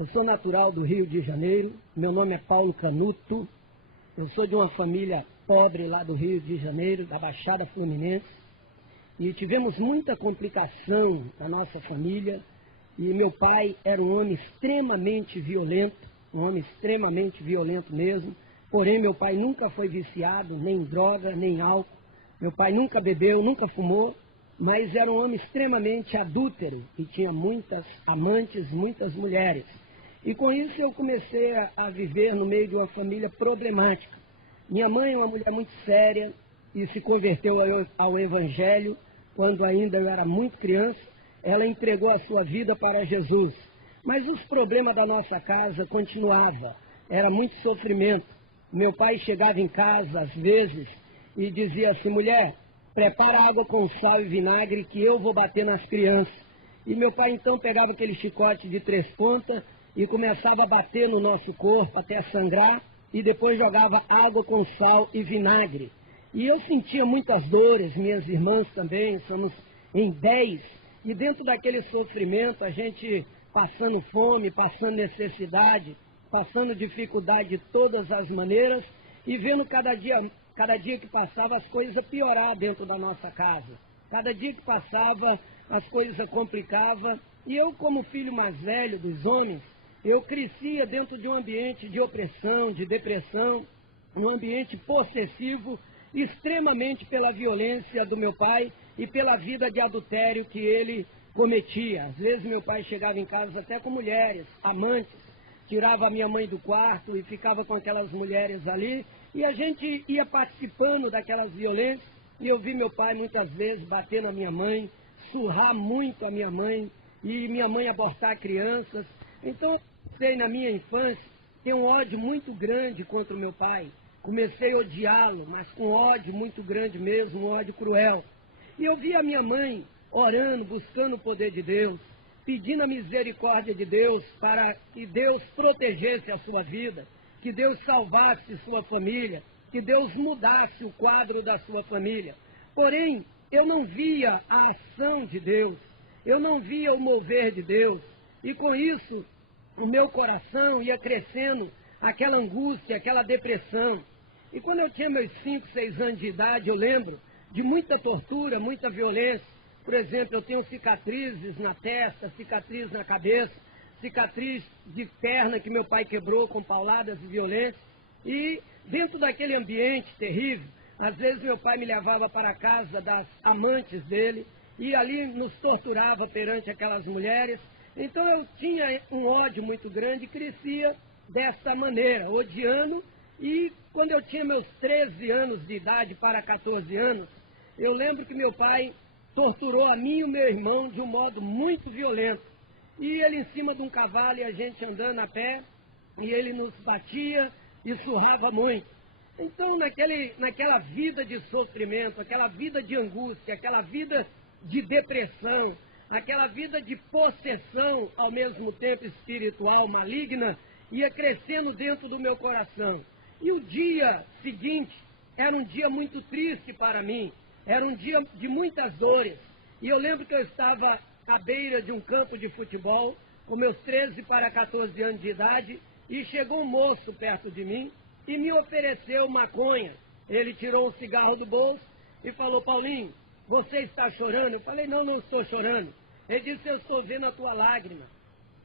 Eu sou natural do Rio de Janeiro, meu nome é Paulo Canuto, eu sou de uma família pobre lá do Rio de Janeiro, da Baixada Fluminense, e tivemos muita complicação na nossa família, e meu pai era um homem extremamente violento, mesmo, porém meu pai nunca foi viciado, nem em droga, nem em álcool, meu pai nunca bebeu, nunca fumou, mas era um homem extremamente adúltero, e tinha muitas amantes, muitas mulheres. E com isso eu comecei a viver no meio de uma família problemática. Minha mãe é uma mulher muito séria e se converteu ao Evangelho quando ainda eu era muito criança. Ela entregou a sua vida para Jesus. Mas os problemas da nossa casa continuavam. Era muito sofrimento. Meu pai chegava em casa às vezes e dizia assim: mulher, prepara água com sal e vinagre que eu vou bater nas crianças. E meu pai então pegava aquele chicote de 3 pontas e começava a bater no nosso corpo até sangrar, e depois jogava água com sal e vinagre. E eu sentia muitas dores, minhas irmãs também, somos em 10, e dentro daquele sofrimento, a gente passando fome, passando necessidade, passando dificuldade de todas as maneiras, e vendo cada dia que passava as coisas piorar dentro da nossa casa. Cada dia que passava as coisas complicavam, e eu, como filho mais velho dos homens, eu crescia dentro de um ambiente de opressão, de depressão, um ambiente possessivo, extremamente pela violência do meu pai e pela vida de adultério que ele cometia. Às vezes meu pai chegava em casa até com mulheres, amantes, tirava a minha mãe do quarto e ficava com aquelas mulheres ali, e a gente ia participando daquelas violências, e eu vi meu pai muitas vezes bater na minha mãe, surrar muito a minha mãe, e minha mãe abortar crianças. Então, na minha infância, tenho um ódio muito grande contra o meu pai. Comecei a odiá-lo, mas com ódio muito grande mesmo, um ódio cruel. E eu vi a minha mãe orando, buscando o poder de Deus, pedindo a misericórdia de Deus para que Deus protegesse a sua vida, que Deus salvasse sua família, que Deus mudasse o quadro da sua família. Porém, eu não via a ação de Deus, eu não via o mover de Deus, e com isso o meu coração ia crescendo aquela angústia, aquela depressão. E quando eu tinha meus 5, 6 anos de idade, eu lembro de muita tortura, muita violência. Por exemplo, eu tenho cicatrizes na testa, cicatriz na cabeça, cicatriz de perna que meu pai quebrou com pauladas e violência. E dentro daquele ambiente terrível, às vezes meu pai me levava para a casa das amantes dele e ali nos torturava perante aquelas mulheres. Então eu tinha um ódio muito grande e crescia desta maneira, odiando. E quando eu tinha meus 13 anos de idade para 14 anos, eu lembro que meu pai torturou a mim e o meu irmão de um modo muito violento. E ele em cima de um cavalo e a gente andando a pé, e ele nos batia e surrava muito. Então naquela vida de sofrimento, aquela vida de angústia, aquela vida de depressão, aquela vida de possessão, ao mesmo tempo espiritual, maligna, ia crescendo dentro do meu coração. E o dia seguinte era um dia muito triste para mim, era um dia de muitas dores. E eu lembro que eu estava à beira de um campo de futebol, com meus 13 para 14 anos de idade, e chegou um moço perto de mim e me ofereceu maconha. Ele tirou um cigarro do bolso e falou: Paulinho, você está chorando? Eu falei: não, não estou chorando. Ele disse: eu estou vendo a tua lágrima.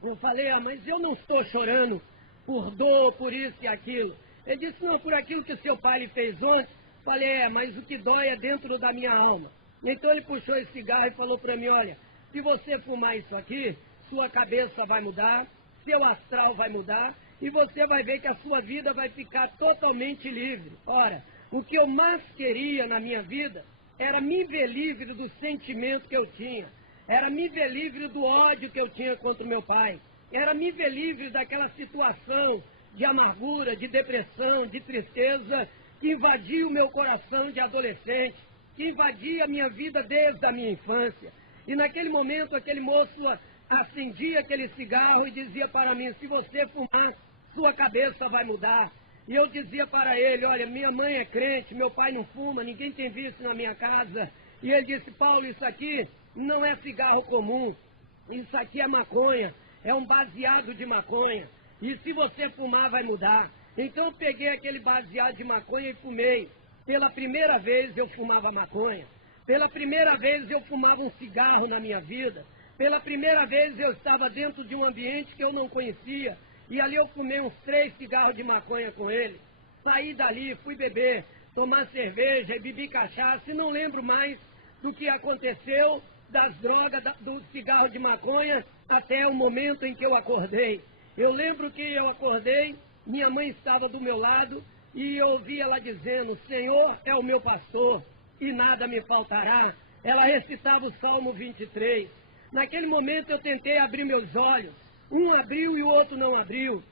Eu falei: mas eu não estou chorando por dor, por isso e aquilo. Ele disse: não, por aquilo que seu pai lhe fez ontem. Eu falei: mas o que dói é dentro da minha alma. Então ele puxou esse cigarro e falou para mim: olha, se você fumar isso aqui, sua cabeça vai mudar, seu astral vai mudar, e você vai ver que a sua vida vai ficar totalmente livre. Ora, o que eu mais queria na minha vida era me ver livre do sentimento que eu tinha, era me ver livre do ódio que eu tinha contra o meu pai, era me ver livre daquela situação de amargura, de depressão, de tristeza, que invadia o meu coração de adolescente, que invadia a minha vida desde a minha infância. E naquele momento, aquele moço acendia aquele cigarro e dizia para mim: se você fumar, sua cabeça vai mudar. E eu dizia para ele: olha, minha mãe é crente, meu pai não fuma, ninguém tem visto na minha casa. E ele disse: Paulo, isso aqui não é cigarro comum, isso aqui é maconha, é um baseado de maconha. E se você fumar, vai mudar. Então eu peguei aquele baseado de maconha e fumei. Pela primeira vez eu fumava maconha. Pela primeira vez eu fumava um cigarro na minha vida. Pela primeira vez eu estava dentro de um ambiente que eu não conhecia. E ali eu fumei uns 3 cigarros de maconha com ele. Saí dali, fui beber, tomar cerveja e bebi cachaça e não lembro mais do que aconteceu, das drogas, do cigarro de maconha, até o momento em que eu acordei. Eu lembro que eu acordei, minha mãe estava do meu lado e eu ouvi ela dizendo: "O Senhor é o meu pastor e nada me faltará." Ela recitava o Salmo 23. Naquele momento eu tentei abrir meus olhos. Um abriu e o outro não abriu.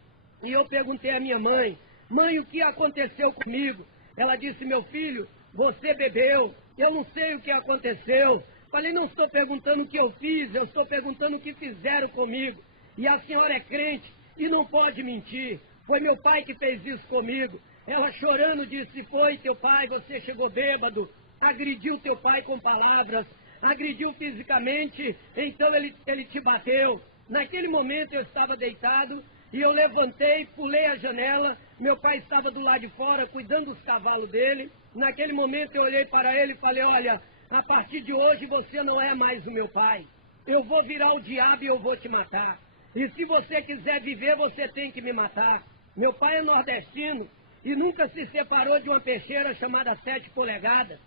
E eu perguntei à minha mãe: "Mãe, o que aconteceu comigo?" Ela disse: "Meu filho, você bebeu. Eu não sei o que aconteceu." Falei: "Não estou perguntando o que eu fiz, eu estou perguntando o que fizeram comigo. E a senhora é crente e não pode mentir. Foi meu pai que fez isso comigo." Ela chorando disse: "Foi teu pai, você chegou bêbado, agrediu teu pai com palavras, agrediu fisicamente, então ele te bateu." Naquele momento eu estava deitado e eu levantei, pulei a janela, meu pai estava do lado de fora cuidando dos cavalos dele. Naquele momento eu olhei para ele e falei: "Olha, a partir de hoje você não é mais o meu pai. Eu vou virar o diabo e eu vou te matar. E se você quiser viver, você tem que me matar." Meu pai é nordestino e nunca se separou de uma peixeira chamada 7 polegadas.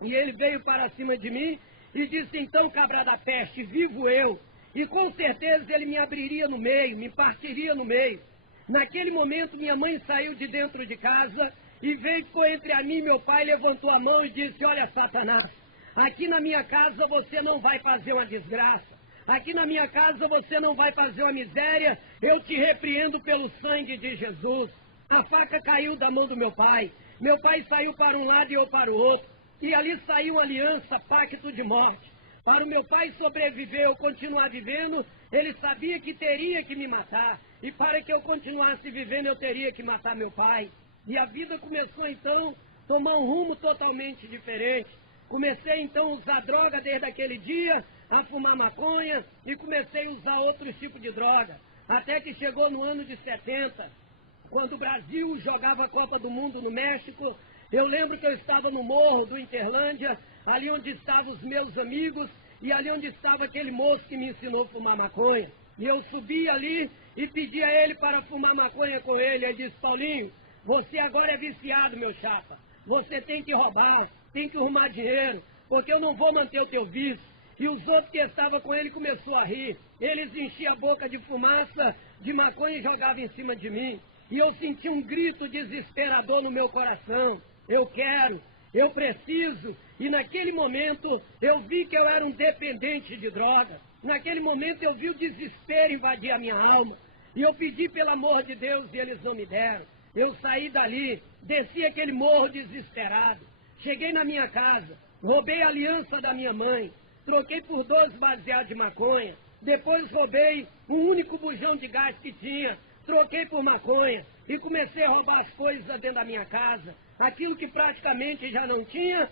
E ele veio para cima de mim e disse: "Então, cabra da peste, vivo eu." E com certeza ele me abriria no meio, me partiria no meio. Naquele momento minha mãe saiu de dentro de casa e veio, ficou entre a mim e meu pai, levantou a mão e disse: "Olha, Satanás, aqui na minha casa você não vai fazer uma desgraça. Aqui na minha casa você não vai fazer uma miséria. Eu te repreendo pelo sangue de Jesus." A faca caiu da mão do meu pai. Meu pai saiu para um lado e eu para o outro. E ali saiu uma aliança, pacto de morte. Para o meu pai sobreviver ou continuar vivendo, ele sabia que teria que me matar. E para que eu continuasse vivendo, eu teria que matar meu pai. E a vida começou então a tomar um rumo totalmente diferente. Comecei então a usar droga desde aquele dia, a fumar maconha e comecei a usar outros tipos de droga. Até que chegou no ano de 70, quando o Brasil jogava a Copa do Mundo no México. Eu lembro que eu estava no morro do Interlândia, ali onde estavam os meus amigos e ali onde estava aquele moço que me ensinou a fumar maconha. E eu subi ali e pedi a ele para fumar maconha com ele. Ele disse: "Paulinho, você agora é viciado, meu chapa. Você tem que roubar, tem que arrumar dinheiro, porque eu não vou manter o teu vício." E os outros que estavam com ele começaram a rir. Eles enchiam a boca de fumaça, de maconha e jogavam em cima de mim. E eu senti um grito desesperador no meu coração: "Eu quero, eu preciso." E naquele momento eu vi que eu era um dependente de droga. Naquele momento eu vi o desespero invadir a minha alma. E eu pedi pelo amor de Deus e eles não me deram. Eu saí dali, desci aquele morro desesperado. Cheguei na minha casa, roubei a aliança da minha mãe, troquei por 12 baseados de maconha. Depois roubei um único bujão de gás que tinha, troquei por maconha e comecei a roubar as coisas dentro da minha casa. Aquilo que praticamente já não tinha,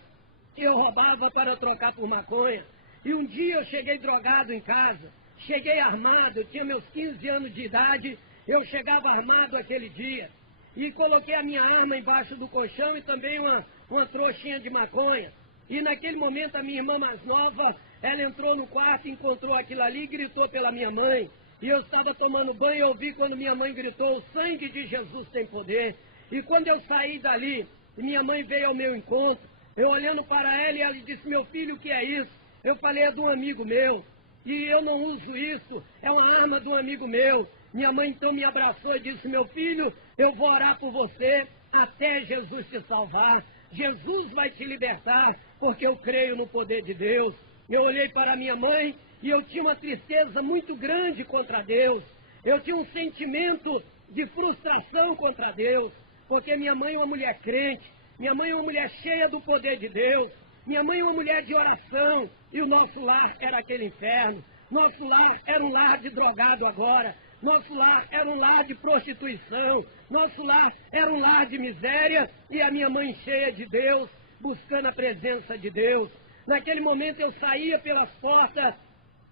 eu roubava para trocar por maconha. E um dia eu cheguei drogado em casa, cheguei armado, eu tinha meus 15 anos de idade, eu chegava armado aquele dia. E coloquei a minha arma embaixo do colchão e também uma trouxinha de maconha. E naquele momento a minha irmã mais nova, ela entrou no quarto, encontrou aquilo ali e gritou pela minha mãe. E eu estava tomando banho e ouvi quando minha mãe gritou: "O sangue de Jesus tem poder." E quando eu saí dali, minha mãe veio ao meu encontro, eu olhando para ela e ela disse: "Meu filho, o que é isso?" Eu falei: "É de um amigo meu. E eu não uso isso, é uma arma de um amigo meu." Minha mãe então me abraçou e disse: "Meu filho, eu vou orar por você até Jesus te salvar. Jesus vai te libertar, porque eu creio no poder de Deus." Eu olhei para minha mãe e eu tinha uma tristeza muito grande contra Deus. Eu tinha um sentimento de frustração contra Deus, porque minha mãe é uma mulher crente, minha mãe é uma mulher cheia do poder de Deus, minha mãe é uma mulher de oração, e o nosso lar era aquele inferno. Nosso lar era um lar de drogado agora. Nosso lar era um lar de prostituição. Nosso lar era um lar de miséria, e a minha mãe cheia de Deus, buscando a presença de Deus. Naquele momento eu saía pelas portas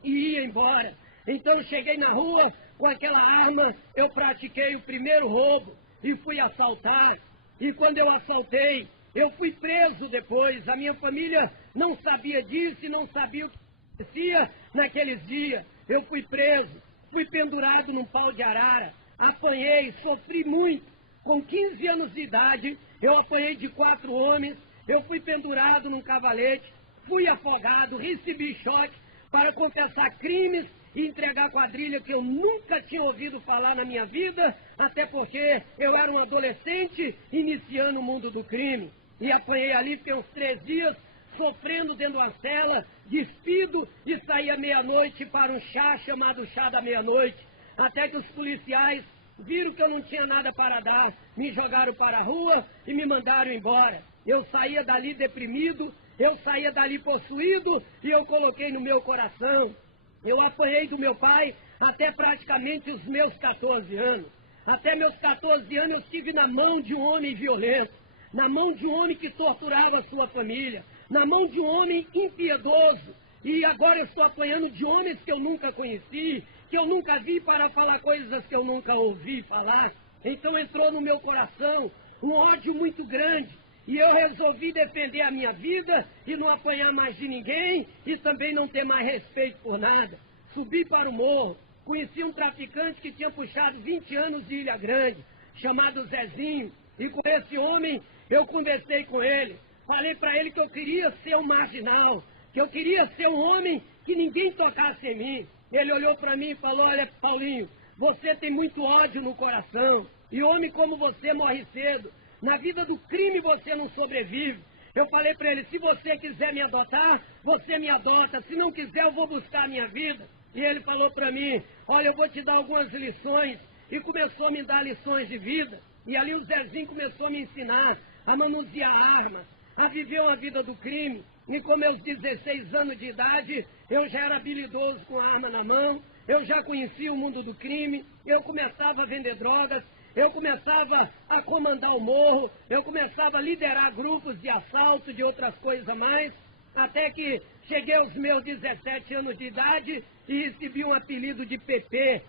e ia embora. Então eu cheguei na rua, com aquela arma, eu pratiquei o primeiro roubo e fui assaltar. E quando eu assaltei, eu fui preso depois. A minha família não sabia disso e não sabia o que acontecia naqueles dias. Eu fui preso, fui pendurado num pau de arara, apanhei, sofri muito. Com 15 anos de idade, eu apanhei de 4 homens, eu fui pendurado num cavalete, fui afogado, recebi choque para confessar crimes e entregar a quadrilha que eu nunca tinha ouvido falar na minha vida, até porque eu era um adolescente iniciando o mundo do crime. E apanhei ali, fiquei uns 3 dias sofrendo dentro de uma cela, despido, e saía meia-noite para um chá chamado chá da meia-noite, até que os policiais viram que eu não tinha nada para dar, me jogaram para a rua e me mandaram embora. Eu saía dali deprimido, eu saía dali possuído, e eu coloquei no meu coração. Eu apanhei do meu pai até praticamente os meus 14 anos. Até meus 14 anos eu estive na mão de um homem violento, na mão de um homem que torturava a sua família, na mão de um homem impiedoso. E agora eu estou apanhando de homens que eu nunca conheci, que eu nunca vi, para falar coisas que eu nunca ouvi falar. Então entrou no meu coração um ódio muito grande. E eu resolvi defender a minha vida e não apanhar mais de ninguém e também não ter mais respeito por nada. Subi para o morro, conheci um traficante que tinha puxado 20 anos de Ilha Grande, chamado Zezinho, e com esse homem eu conversei com ele. Falei para ele que eu queria ser um marginal, que eu queria ser um homem que ninguém tocasse em mim. Ele olhou para mim e falou: olha, Paulinho, você tem muito ódio no coração, e homem como você morre cedo. Na vida do crime você não sobrevive. Eu falei para ele: se você quiser me adotar, você me adota. Se não quiser, eu vou buscar a minha vida. E ele falou para mim: olha, eu vou te dar algumas lições. E começou a me dar lições de vida. E ali o Zezinho começou a me ensinar a manusear armas, a viver uma vida do crime. E com meus 16 anos de idade, eu já era habilidoso com a arma na mão, eu já conhecia o mundo do crime, eu começava a vender drogas, eu começava a comandar o morro, eu começava a liderar grupos de assalto, de outras coisas a mais, até que cheguei aos meus 17 anos de idade e recebi um apelido de PP.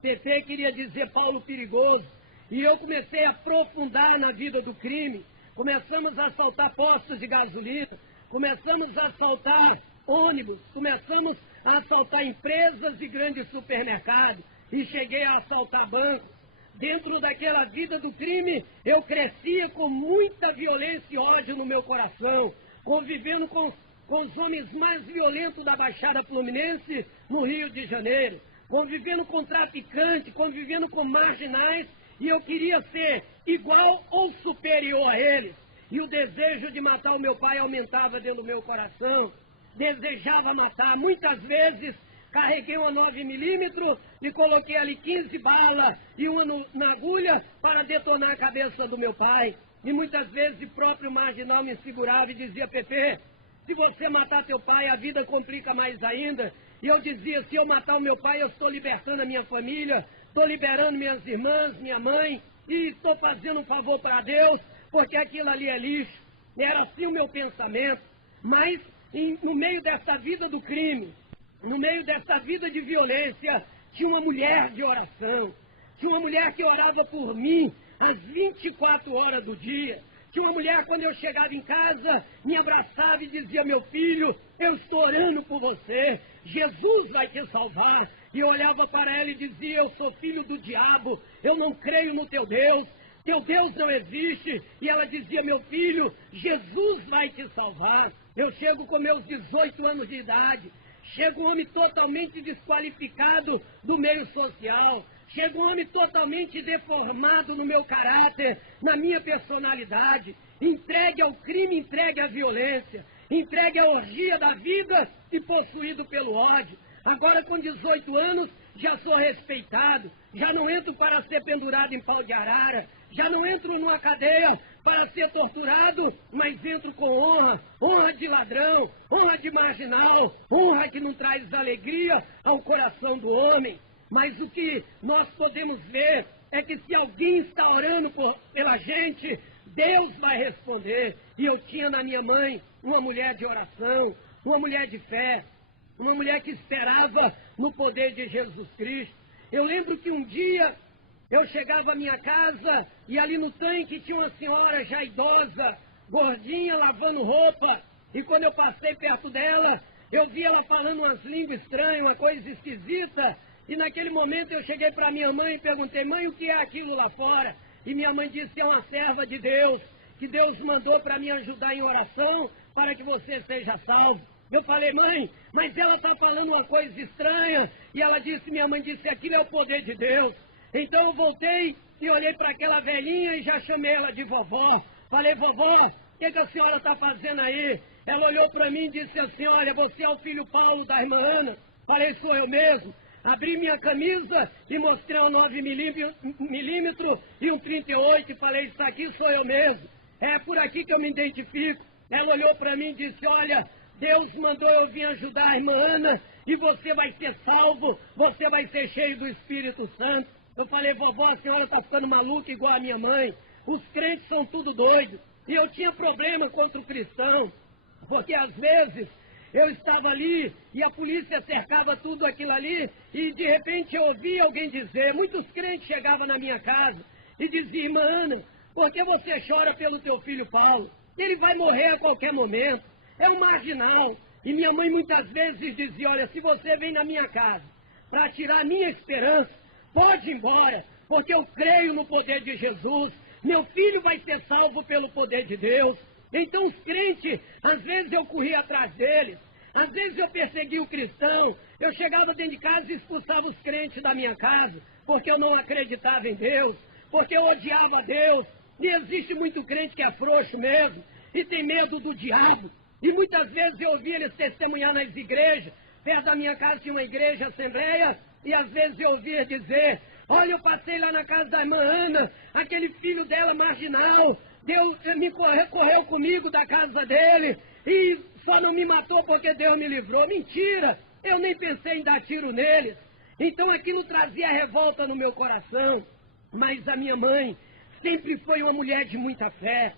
PP queria dizer Paulo Perigoso. E eu comecei a aprofundar na vida do crime. Começamos a assaltar postos de gasolina, começamos a assaltar ônibus, começamos a assaltar empresas e grandes supermercados, e cheguei a assaltar bancos. Dentro daquela vida do crime, eu crescia com muita violência e ódio no meu coração, convivendo com os homens mais violentos da Baixada Fluminense, no Rio de Janeiro, convivendo com traficantes, convivendo com marginais, e eu queria ser igual ou superior a eles. E o desejo de matar o meu pai aumentava dentro do meu coração. Desejava matar. Muitas vezes carreguei uma 9mm e coloquei ali 15 balas e uma na agulha para detonar a cabeça do meu pai. E muitas vezes o próprio marginal me segurava e dizia: Pepe, se você matar teu pai, a vida complica mais ainda. E eu dizia: se eu matar o meu pai, eu estou libertando a minha família, estou liberando minhas irmãs, minha mãe, e estou fazendo um favor para Deus, porque aquilo ali é lixo. Era assim o meu pensamento. Mas no meio dessa vida do crime, no meio dessa vida de violência, tinha uma mulher de oração. Tinha uma mulher que orava por mim às 24 horas do dia. Tinha uma mulher, quando eu chegava em casa, me abraçava e dizia: meu filho, eu estou orando por você, Jesus vai te salvar. E eu olhava para ela e dizia: eu sou filho do diabo, eu não creio no teu Deus não existe. E ela dizia: meu filho, Jesus vai te salvar. Eu chego com meus 18 anos de idade, chega um homem totalmente desqualificado do meio social, chega um homem totalmente deformado no meu caráter, na minha personalidade, entregue ao crime, entregue à violência, entregue à orgia da vida e possuído pelo ódio. Agora com 18 anos já sou respeitado, já não entro para ser pendurado em pau de arara, já não entro numa cadeia para ser torturado, mas entro com honra, honra de ladrão, honra de marginal, honra que não traz alegria ao coração do homem. Mas o que nós podemos ver é que se alguém está orando pela gente, Deus vai responder. E eu tinha na minha mãe uma mulher de oração, uma mulher de fé. uma mulher que esperava no poder de Jesus Cristo. Eu lembro que um dia eu chegava à minha casa e ali no tanque tinha uma senhora já idosa, gordinha, lavando roupa. E quando eu passei perto dela, eu vi ela falando umas línguas estranhas, uma coisa esquisita. E naquele momento eu cheguei para minha mãe e perguntei: mãe, o que é aquilo lá fora? E minha mãe disse: é uma serva de Deus, que Deus mandou para me ajudar em oração para que você seja salvo. Eu falei: mãe, mas ela está falando uma coisa estranha. E ela disse, minha mãe disse: aquilo é o poder de Deus. Então eu voltei e olhei para aquela velhinha e já chamei ela de vovó. Falei: vovó, o que a senhora está fazendo aí? Ela olhou para mim e disse assim: olha, você é o filho Paulo da irmã Ana? Falei: sou eu mesmo. Abri minha camisa e mostrei um 9 milímetros e um 38 e falei: isso aqui sou eu mesmo. É por aqui que eu me identifico. Ela olhou para mim e disse: olha, Deus mandou eu vir ajudar a irmã Ana e você vai ser salvo, você vai ser cheio do Espírito Santo. Eu falei: vovó, a senhora está ficando maluca igual a minha mãe. Os crentes são tudo doidos. E eu tinha problema contra o cristão, porque às vezes eu estava ali e a polícia cercava tudo aquilo ali e de repente eu ouvia alguém dizer, muitos crentes chegavam na minha casa e diziam: irmã Ana, por que você chora pelo teu filho Paulo? Ele vai morrer a qualquer momento, é um marginal. E minha mãe muitas vezes dizia: olha, se você vem na minha casa para tirar a minha esperança, pode ir embora, porque eu creio no poder de Jesus, meu filho vai ser salvo pelo poder de Deus. Então os crentes, às vezes eu corria atrás deles, às vezes eu perseguia o cristão, eu chegava dentro de casa e expulsava os crentes da minha casa, porque eu não acreditava em Deus, porque eu odiava Deus. E existe muito crente que é frouxo mesmo, e tem medo do diabo. E muitas vezes eu ouvia eles testemunhar nas igrejas. Perto da minha casa tinha uma igreja, assembleia, e às vezes eu ouvia dizer: olha, eu passei lá na casa da irmã Ana, aquele filho dela marginal, correu comigo da casa dele, e só não me matou porque Deus me livrou. Mentira! Eu nem pensei em dar tiro neles. Então aquilo trazia revolta no meu coração. Mas a minha mãe sempre foi uma mulher de muita fé,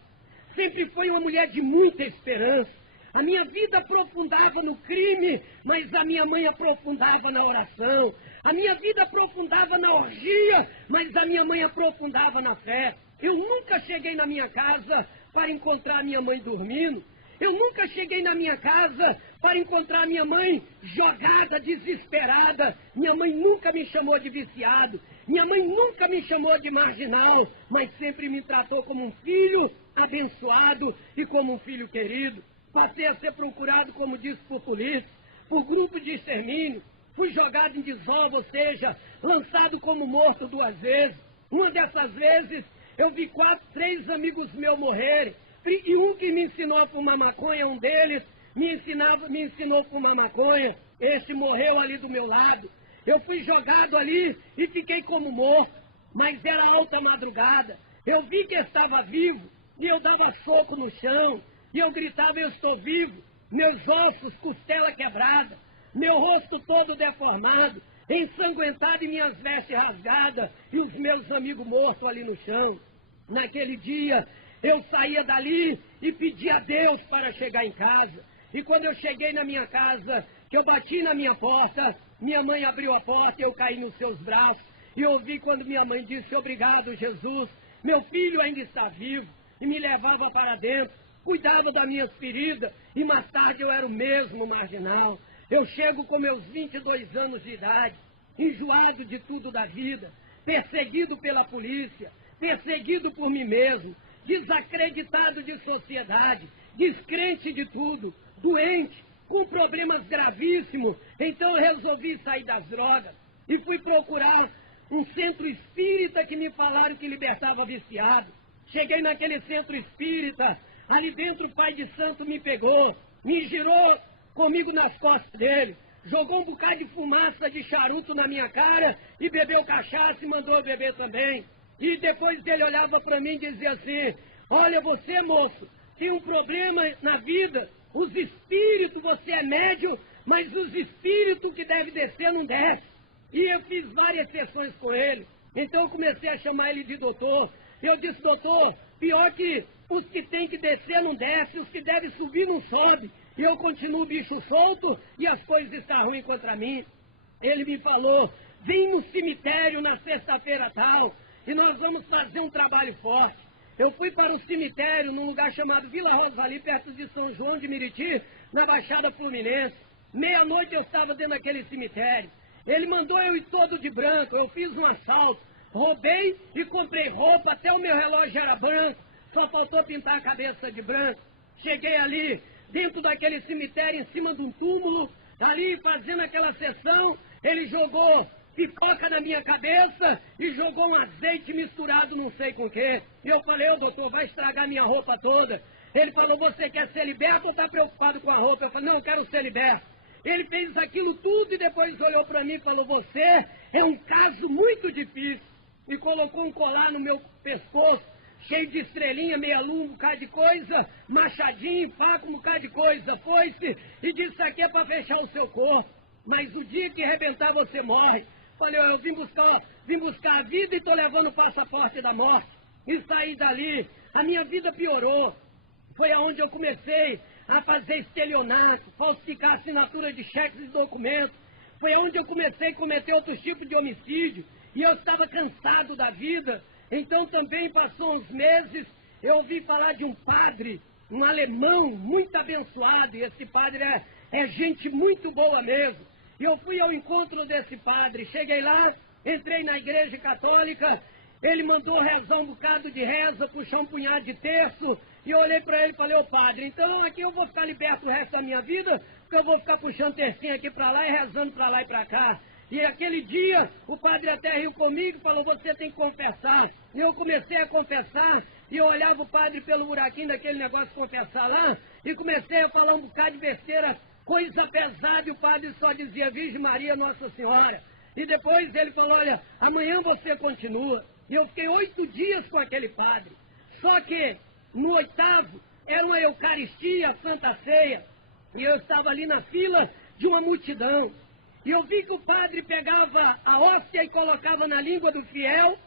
sempre foi uma mulher de muita esperança. A minha vida aprofundava no crime, mas a minha mãe aprofundava na oração. A minha vida aprofundava na orgia, mas a minha mãe aprofundava na fé. Eu nunca cheguei na minha casa para encontrar minha mãe dormindo. Eu nunca cheguei na minha casa para encontrar minha mãe jogada, desesperada. Minha mãe nunca me chamou de viciado. Minha mãe nunca me chamou de marginal, mas sempre me tratou como um filho abençoado e como um filho querido. Passei a ser procurado, como disse, por polícia, por grupo de extermínio. Fui jogado em desova, ou seja, lançado como morto 2 vezes. Uma dessas vezes, eu vi 3 amigos meus morrerem. E um que me ensinou a fumar maconha, um deles me ensinou a fumar maconha. Esse morreu ali do meu lado. Eu fui jogado ali e fiquei como morto. Mas era alta madrugada. Eu vi que estava vivo e eu dava soco no chão. E eu gritava: eu estou vivo. Meus ossos, costela quebrada, meu rosto todo deformado, ensanguentado e minhas vestes rasgadas, e os meus amigos mortos ali no chão. Naquele dia, eu saía dali e pedia a Deus para chegar em casa. E quando eu cheguei na minha casa, que eu bati na minha porta, minha mãe abriu a porta e eu caí nos seus braços. E eu ouvi quando minha mãe disse: obrigado, Jesus, meu filho ainda está vivo. E me levava para dentro, cuidava das minhas feridas, e mais tarde eu era o mesmo marginal. Eu chego com meus 22 anos de idade, enjoado de tudo da vida, perseguido pela polícia, perseguido por mim mesmo, desacreditado de sociedade, descrente de tudo, doente, com problemas gravíssimos. Então eu resolvi sair das drogas e fui procurar um centro espírita que me falaram que libertava viciado. Cheguei naquele centro espírita, ali dentro o pai de santo me pegou, me girou comigo nas costas dele, jogou um bocado de fumaça de charuto na minha cara e bebeu cachaça e mandou eu beber também. E depois ele olhava para mim e dizia assim: olha, você, moço, tem um problema na vida, os espíritos, você é médium, mas os espíritos que devem descer não descem. E eu fiz várias sessões com ele, então eu comecei a chamar ele de doutor. Eu disse: doutor, pior que os que têm que descer não descem, os que devem subir não sobem. e eu continuo bicho solto e as coisas estão ruins contra mim. Ele me falou, vem no cemitério na sexta-feira tal, e nós vamos fazer um trabalho forte. Eu fui para o cemitério num lugar chamado Vila Rosali, perto de São João de Meriti, na Baixada Fluminense. Meia-noite eu estava dentro daquele cemitério. Ele mandou eu ir todo de branco, eu fiz um assalto, roubei e comprei roupa, até o meu relógio era branco, só faltou pintar a cabeça de branco. Cheguei ali, dentro daquele cemitério, em cima de um túmulo, ali fazendo aquela sessão, ele jogou pipoca na minha cabeça e jogou um azeite misturado não sei com o quê. E eu falei, ô doutor, vai estragar minha roupa toda. Ele falou, você quer ser liberto ou está preocupado com a roupa? Eu falei, não, eu quero ser liberto. Ele fez aquilo tudo e depois olhou para mim e falou, você é um caso muito difícil. E colocou um colar no meu pescoço, cheio de estrelinha, meia lua, um bocado de coisa, machadinho, faca, um bocado de coisa, foice, e disse, isso aqui é para fechar o seu corpo. Mas o dia que arrebentar você morre. Falei, eu vim buscar a vida e estou levando o passaporte da morte. E saí dali, a minha vida piorou. Foi aonde eu comecei a fazer estelionato, falsificar assinatura de cheques e documentos. Foi onde eu comecei a cometer outros tipos de homicídio. E eu estava cansado da vida. Então também passou uns meses, eu ouvi falar de um padre, um alemão muito abençoado. E esse padre é gente muito boa mesmo. E eu fui ao encontro desse padre. Cheguei lá, entrei na igreja católica. Ele mandou rezar um bocado de reza, puxar um punhado de terço. E eu olhei para ele e falei, ô padre, então aqui eu vou ficar liberto o resto da minha vida, porque eu vou ficar puxando tercinho aqui para lá e rezando para lá e para cá. E aquele dia, o padre até riu comigo e falou, você tem que confessar. E eu comecei a confessar, e eu olhava o padre pelo buraquinho daquele negócio de confessar lá, e comecei a falar um bocado de besteira, coisa pesada, e o padre só dizia, Virgem Maria, Nossa Senhora. E depois ele falou, olha, amanhã você continua. E eu fiquei 8 dias com aquele padre. Só que, no 8º, era uma Eucaristia, a Santa Ceia. E eu estava ali na fila de uma multidão. E eu vi que o padre pegava a hóstia e colocava na língua do fiel.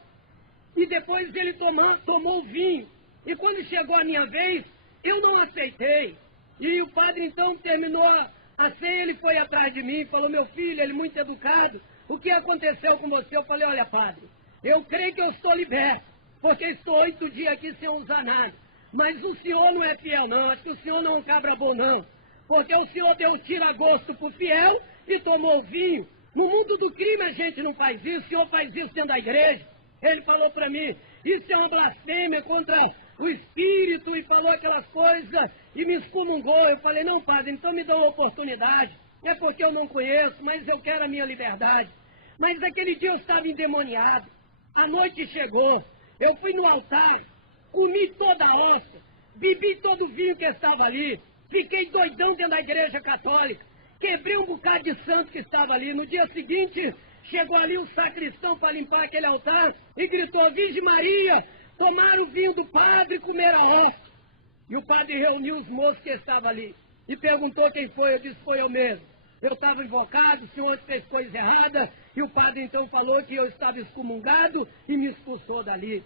E depois ele tomou o vinho. E quando chegou a minha vez, eu não aceitei. E o padre então terminou a ceia, ele foi atrás de mim e falou, meu filho, ele muito educado, o que aconteceu com você? Eu falei, olha padre, eu creio que eu estou liberto, porque estou 8 dias aqui sem usar nada. Mas o senhor não é fiel não, acho que o senhor não é um cabra bom não. Porque o senhor deu tira-gosto pro fiel e tomou o vinho. No mundo do crime a gente não faz isso, o senhor faz isso dentro da igreja. Ele falou para mim, isso é uma blasfêmia contra o espírito, e falou aquelas coisas e me excomungou. Eu falei, não padre, então me dá uma oportunidade. É porque eu não conheço, mas eu quero a minha liberdade. Mas aquele dia eu estava endemoniado. A noite chegou, eu fui no altar, comi toda a hóstia, bebi todo o vinho que estava ali, fiquei doidão dentro da igreja católica, quebrei um bocado de santo que estava ali. No dia seguinte, chegou ali o sacristão para limpar aquele altar e gritou, Virgem Maria, tomaram o vinho do padre e comeram a hóstia. E o padre reuniu os moços que estavam ali e perguntou quem foi. Eu disse, foi eu mesmo. Eu estava invocado, o senhor fez coisa errada. E o padre então falou que eu estava excomungado e me expulsou dali.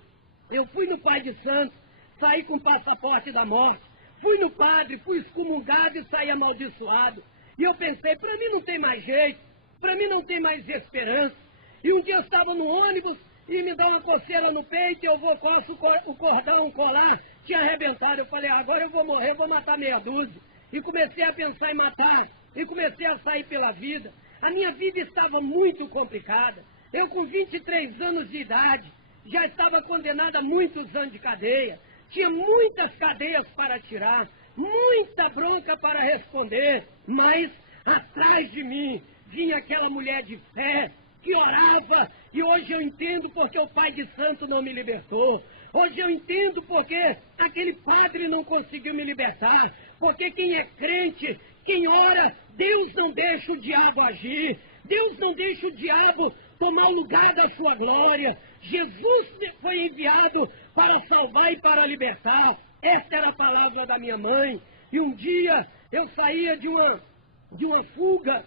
Eu fui no Pai de Santos, saí com o passaporte da morte. Fui no padre, fui excomungado e saí amaldiçoado. E eu pensei, para mim não tem mais jeito, para mim não tem mais esperança. E um dia eu estava no ônibus e me dá uma coceira no peito e eu vou coço o cordão, um colar, tinha arrebentado. Eu falei, agora eu vou morrer, vou matar meia dúzia. E comecei a pensar em matar, e comecei a sair pela vida. A minha vida estava muito complicada. Eu com 23 anos de idade, já estava condenado a muitos anos de cadeia. Tinha muitas cadeias para tirar, muita bronca para responder, mas atrás de mim vinha aquela mulher de fé que orava, e hoje eu entendo porque o Pai de Santo não me libertou. Hoje eu entendo porque aquele padre não conseguiu me libertar, porque quem é crente, quem ora, Deus não deixa o diabo agir, Deus não deixa o diabo tomar o lugar da sua glória. Jesus foi enviado para salvar e para libertar. Esta era a palavra da minha mãe. E um dia eu saía de uma fuga,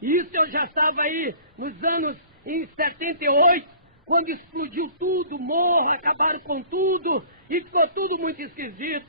e isso eu já estava aí nos anos em 78, quando explodiu tudo, morro, acabaram com tudo, e ficou tudo muito esquisito.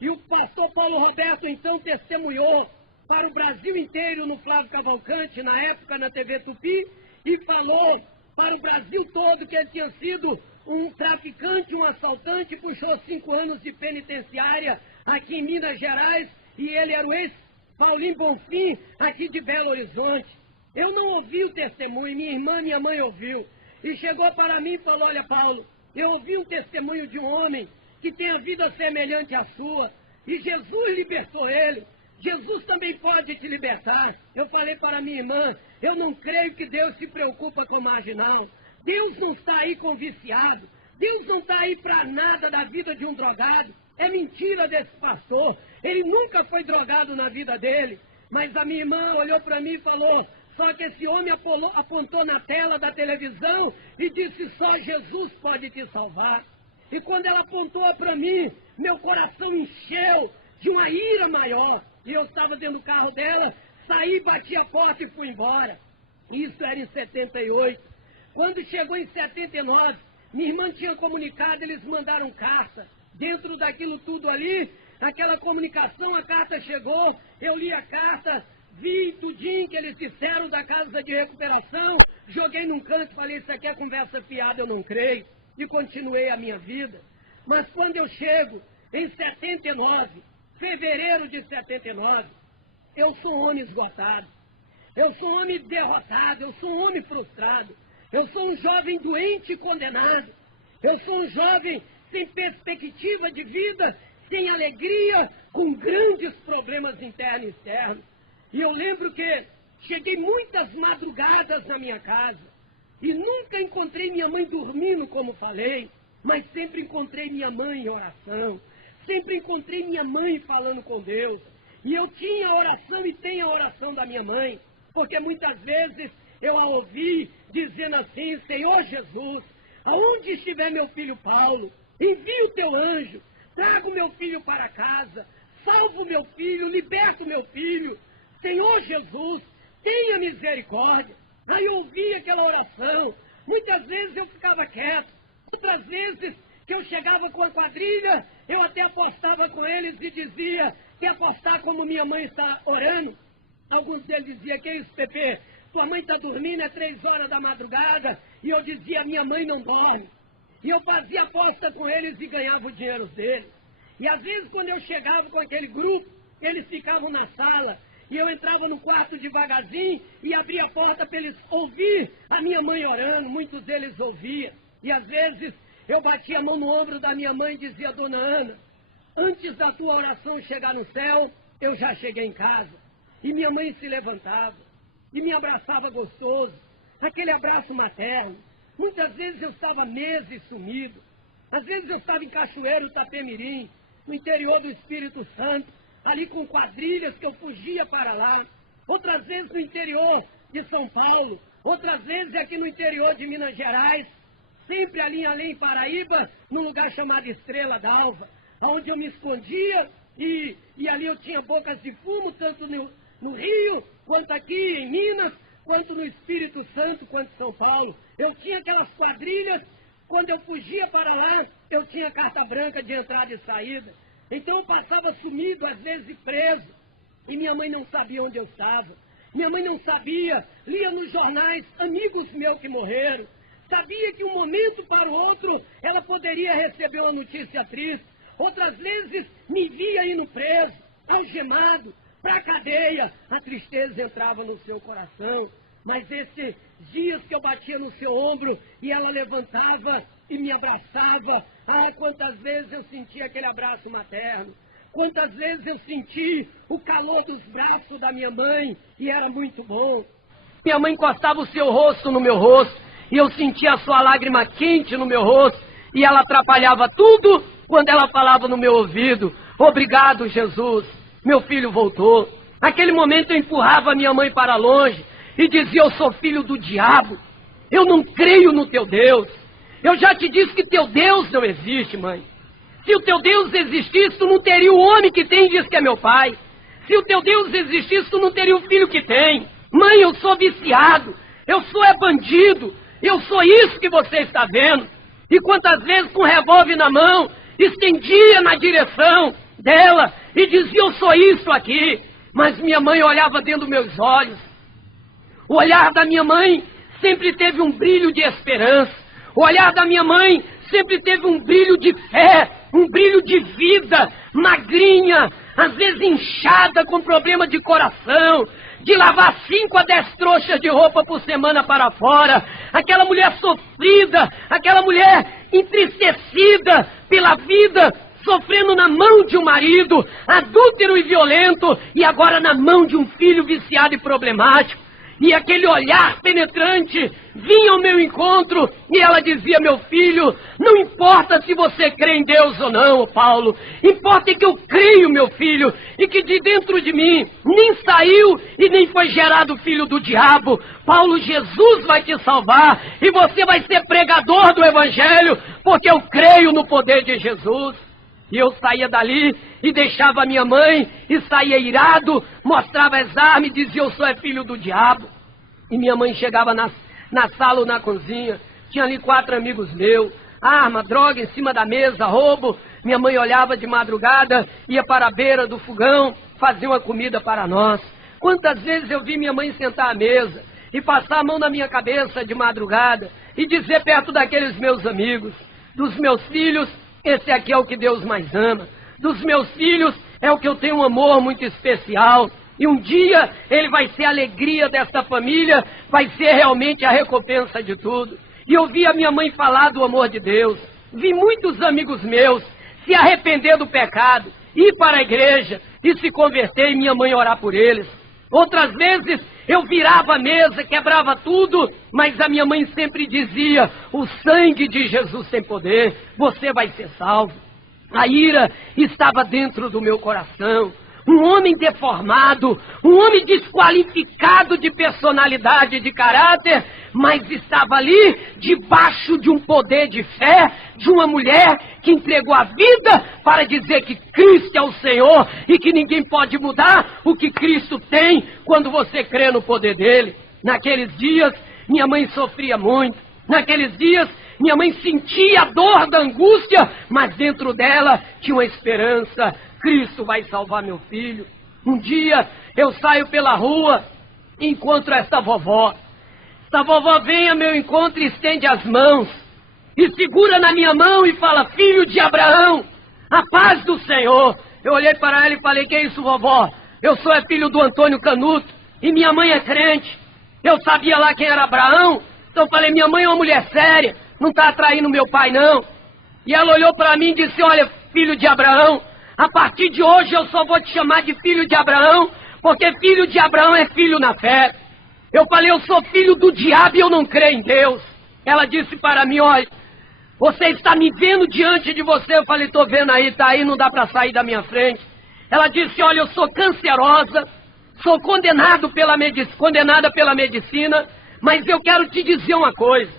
E o pastor Paulo Roberto, então, testemunhou para o Brasil inteiro no Flávio Cavalcante, na época na TV Tupi, e falou para o Brasil todo que ele tinha sido um traficante, um assaltante, puxou 5 anos de penitenciária aqui em Minas Gerais, e ele era o ex-Paulinho Bonfim, aqui de Belo Horizonte. Eu não ouvi o testemunho, minha irmã, minha mãe ouviu. E chegou para mim e falou: olha, Paulo, eu ouvi um testemunho de um homem que tem a vida semelhante à sua, e Jesus libertou ele. Jesus também pode te libertar. Eu falei para minha irmã: eu não creio que Deus se preocupa com o marginal. Deus não está aí com viciado. Deus não está aí para nada da vida de um drogado. É mentira desse pastor. Ele nunca foi drogado na vida dele. Mas a minha irmã olhou para mim e falou: só que esse homem apontou na tela da televisão e disse: só Jesus pode te salvar. E quando ela apontou para mim, meu coração encheu de uma ira maior. E eu estava dentro do carro dela, saí, bati a porta e fui embora. Isso era em 78. Quando chegou em 79, minha irmã tinha comunicado, eles mandaram carta. Dentro daquilo tudo ali, aquela comunicação, a carta chegou, eu li a carta, vi tudinho que eles disseram da casa de recuperação, joguei num canto e falei: isso aqui é conversa fiada, eu não creio. E continuei a minha vida. Mas quando eu chego em 79, fevereiro de 79, eu sou um homem esgotado, eu sou um homem derrotado, eu sou um homem frustrado, eu sou um jovem doente e condenado, eu sou um jovem sem perspectiva de vida, sem alegria, com grandes problemas internos e externos. E eu lembro que cheguei muitas madrugadas na minha casa, e nunca encontrei minha mãe dormindo, como falei, mas sempre encontrei minha mãe em oração, sempre encontrei minha mãe falando com Deus. E eu tinha a oração e tenho a oração da minha mãe, porque muitas vezes eu a ouvi dizendo assim: Senhor Jesus, aonde estiver meu filho Paulo, envia o teu anjo, traga o meu filho para casa, salva o meu filho, liberta o meu filho. Senhor Jesus, tenha misericórdia. Aí eu ouvia aquela oração. Muitas vezes eu ficava quieto, outras vezes que eu chegava com a quadrilha, eu até apostava com eles e dizia: quer apostar como minha mãe está orando? Alguns deles diziam: que isso, Pepe? Tua mãe está dormindo, é 3 horas da madrugada. E eu dizia: minha mãe não dorme. E eu fazia aposta com eles e ganhava o dinheiro deles. E às vezes quando eu chegava com aquele grupo, eles ficavam na sala, e eu entrava no quarto devagarzinho e abria a porta para eles ouvir a minha mãe orando. Muitos deles ouviam. E às vezes eu batia a mão no ombro da minha mãe e dizia: Dona Ana, antes da tua oração chegar no céu, eu já cheguei em casa. E minha mãe se levantava e me abraçava gostoso, aquele abraço materno. Muitas vezes eu estava meses sumido. Às vezes eu estava em Cachoeiro, Itapemirim, no interior do Espírito Santo, ali com quadrilhas que eu fugia para lá. Outras vezes no interior de São Paulo, outras vezes aqui no interior de Minas Gerais, sempre ali em Além Paraíba, num lugar chamado Estrela d'Alva, onde eu me escondia e ali eu tinha bocas de fumo, tanto no Rio, quanto aqui em Minas, quanto no Espírito Santo, quanto em São Paulo. Eu tinha aquelas quadrilhas, quando eu fugia para lá, eu tinha carta branca de entrada e saída. Então eu passava sumido, às vezes preso, e minha mãe não sabia onde eu estava. Minha mãe não sabia, lia nos jornais amigos meus que morreram. Sabia que um momento para o outro ela poderia receber uma notícia triste. Outras vezes me via indo preso, algemado, para a cadeia. A tristeza entrava no seu coração. Mas esses dias que eu batia no seu ombro e ela levantava e me abraçava, quantas vezes eu senti aquele abraço materno. Quantas vezes eu senti o calor dos braços da minha mãe e era muito bom. Minha mãe encostava o seu rosto no meu rosto e eu sentia a sua lágrima quente no meu rosto e ela atrapalhava tudo quando ela falava no meu ouvido: obrigado, Jesus, meu filho voltou. Naquele momento eu empurrava minha mãe para longe e dizia: eu sou filho do diabo, eu não creio no teu Deus. Eu já te disse que teu Deus não existe, mãe. Se o teu Deus existisse, tu não teria o homem que tem e diz que é meu pai. Se o teu Deus existisse, tu não teria o filho que tem. Mãe, eu sou viciado, eu sou bandido, eu sou isso que você está vendo. E quantas vezes com um revólver na mão, estendia na direção dela e dizia: eu sou isso aqui. Mas minha mãe olhava dentro dos meus olhos. O olhar da minha mãe sempre teve um brilho de esperança. O olhar da minha mãe sempre teve um brilho de fé, um brilho de vida, magrinha, às vezes inchada, com problema de coração, de lavar 5 a 10 trouxas de roupa por semana para fora. Aquela mulher sofrida, aquela mulher entristecida pela vida, sofrendo na mão de um marido adúltero e violento, e agora na mão de um filho viciado e problemático. E aquele olhar penetrante vinha ao meu encontro e ela dizia: meu filho, não importa se você crê em Deus ou não, Paulo, importa que eu creio, meu filho, e que de dentro de mim nem saiu e nem foi gerado filho do diabo. Paulo, Jesus vai te salvar e você vai ser pregador do Evangelho, porque eu creio no poder de Jesus. E eu saía dali e deixava a minha mãe e saía irado, mostrava as armas e dizia: eu sou filho do diabo. E minha mãe chegava na sala ou na cozinha, tinha ali 4 amigos meus, arma, droga em cima da mesa, roubo. Minha mãe olhava de madrugada, ia para a beira do fogão, fazia uma comida para nós. Quantas vezes eu vi minha mãe sentar à mesa e passar a mão na minha cabeça de madrugada e dizer perto daqueles meus amigos: dos meus filhos, esse aqui é o que Deus mais ama. Dos meus filhos é o que eu tenho um amor muito especial. E um dia ele vai ser a alegria dessa família, vai ser realmente a recompensa de tudo. E eu vi a minha mãe falar do amor de Deus. Vi muitos amigos meus se arrepender do pecado, ir para a igreja e se converter, e minha mãe orar por eles. Outras vezes eu virava a mesa, quebrava tudo, mas a minha mãe sempre dizia: o sangue de Jesus tem poder, você vai ser salvo. A ira estava dentro do meu coração. Um homem deformado, um homem desqualificado de personalidade e de caráter, mas estava ali debaixo de um poder de fé, de uma mulher que entregou a vida para dizer que Cristo é o Senhor e que ninguém pode mudar o que Cristo tem quando você crê no poder dele. Naqueles dias, minha mãe sofria muito. Naqueles dias, minha mãe sentia a dor da angústia, mas dentro dela tinha uma esperança: Cristo vai salvar meu filho. Um dia eu saio pela rua e encontro esta vovó. Esta vovó vem ao meu encontro e estende as mãos e segura na minha mão e fala: filho de Abraão, a paz do Senhor. Eu olhei para ela e falei: que é isso, vovó? Eu sou filho do Antônio Canuto e minha mãe é crente. Eu sabia lá quem era Abraão, então falei: minha mãe é uma mulher séria, não está atraindo meu pai não. E ela olhou para mim e disse: olha, filho de Abraão, a partir de hoje eu só vou te chamar de filho de Abraão, porque filho de Abraão é filho na fé. Eu falei: eu sou filho do diabo e eu não creio em Deus. Ela disse para mim: olha, você está me vendo diante de você? Eu falei: estou vendo aí, está aí, não dá para sair da minha frente. Ela disse: olha, eu sou cancerosa, sou condenada pela medicina, mas eu quero te dizer uma coisa: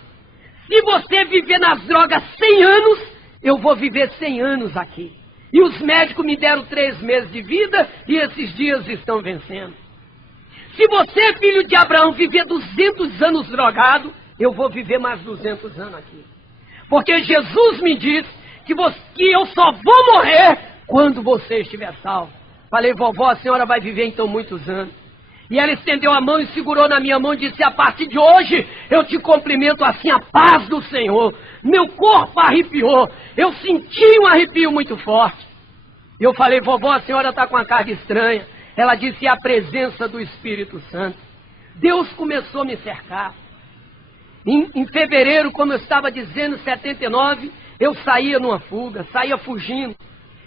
se você viver nas drogas 100 anos, eu vou viver 100 anos aqui. E os médicos me deram 3 meses de vida e esses dias estão vencendo. Se você, filho de Abraão, viver 200 anos drogado, eu vou viver mais 200 anos aqui. Porque Jesus me disse que eu só vou morrer quando você estiver salvo. Falei: vovó, a senhora vai viver então muitos anos. E ela estendeu a mão e segurou na minha mão e disse: a partir de hoje eu te cumprimento assim, a paz do Senhor. Meu corpo arrepiou, eu senti um arrepio muito forte. Eu falei: vovó, a senhora está com a carga estranha. Ela disse: é a presença do Espírito Santo. Deus começou a me cercar. Em fevereiro, como eu estava dizendo, 79, eu saía numa fuga, saía fugindo.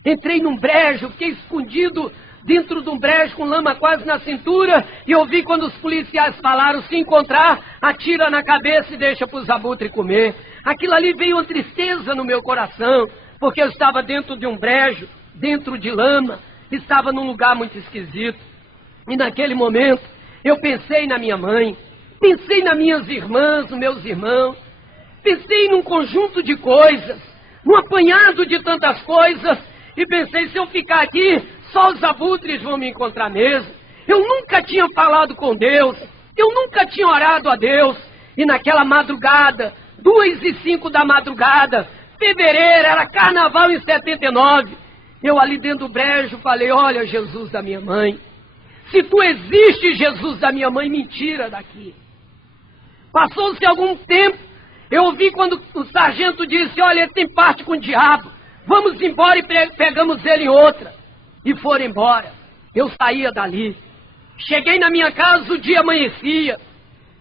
Entrei num brejo, fiquei escondido dentro de um brejo com lama quase na cintura, e ouvi quando os policiais falaram: se encontrar, atira na cabeça e deixa para os abutres comer. Aquilo ali veio uma tristeza no meu coração, porque eu estava dentro de um brejo, dentro de lama, estava num lugar muito esquisito. E naquele momento, eu pensei na minha mãe, pensei nas minhas irmãs, nos meus irmãos, pensei num conjunto de coisas, num apanhado de tantas coisas, e pensei: se eu ficar aqui, só os abutres vão me encontrar mesmo. Eu nunca tinha falado com Deus, eu nunca tinha orado a Deus. E naquela madrugada, 2h05 da madrugada, fevereiro, era carnaval em 79, Eu ali dentro do brejo falei, olha Jesus da minha mãe, se tu existe Jesus da minha mãe, me tira daqui. Passou-se algum tempo, eu ouvi quando o sargento disse, olha, ele tem parte com o diabo, vamos embora e pegamos ele em outra. E foram embora. Eu saía dali. Cheguei na minha casa, o dia amanhecia.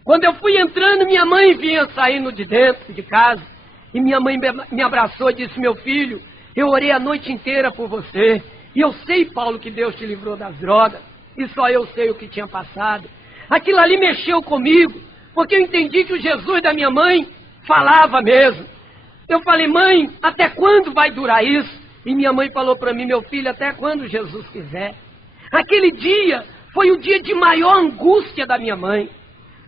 Quando eu fui entrando, minha mãe vinha saindo de dentro de casa. E minha mãe me abraçou e disse, meu filho, eu orei a noite inteira por você. E eu sei, Paulo, que Deus te livrou das drogas. E só eu sei o que tinha passado. Aquilo ali mexeu comigo, porque eu entendi que o Jesus da minha mãe falava mesmo. Eu falei, mãe, até quando vai durar isso? E minha mãe falou para mim, meu filho, até quando Jesus quiser. Aquele dia foi o dia de maior angústia da minha mãe.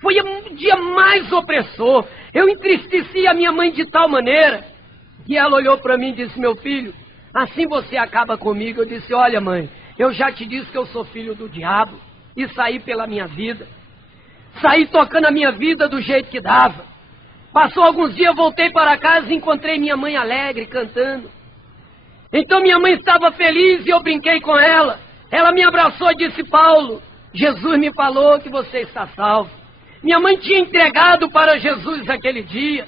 Foi o dia mais opressor. Eu entristeci a minha mãe de tal maneira que ela olhou para mim e disse, meu filho, assim você acaba comigo. Eu disse, olha mãe, eu já te disse que eu sou filho do diabo e saí pela minha vida. Saí tocando a minha vida do jeito que dava. Passou alguns dias, voltei para casa e encontrei minha mãe alegre, cantando. Então minha mãe estava feliz e eu brinquei com ela. Ela me abraçou e disse, Paulo, Jesus me falou que você está salvo. Minha mãe tinha entregado para Jesus aquele dia.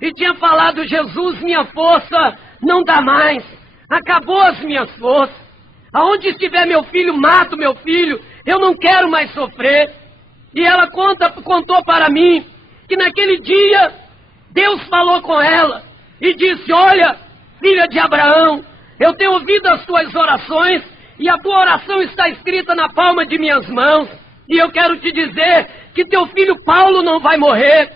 E tinha falado, Jesus, minha força não dá mais. Acabou as minhas forças. Aonde estiver meu filho, mato meu filho. Eu não quero mais sofrer. E ela contou para mim que naquele dia Deus falou com ela e disse, olha, filha de Abraão, eu tenho ouvido as tuas orações e a tua oração está escrita na palma de minhas mãos. E eu quero te dizer que teu filho Paulo não vai morrer.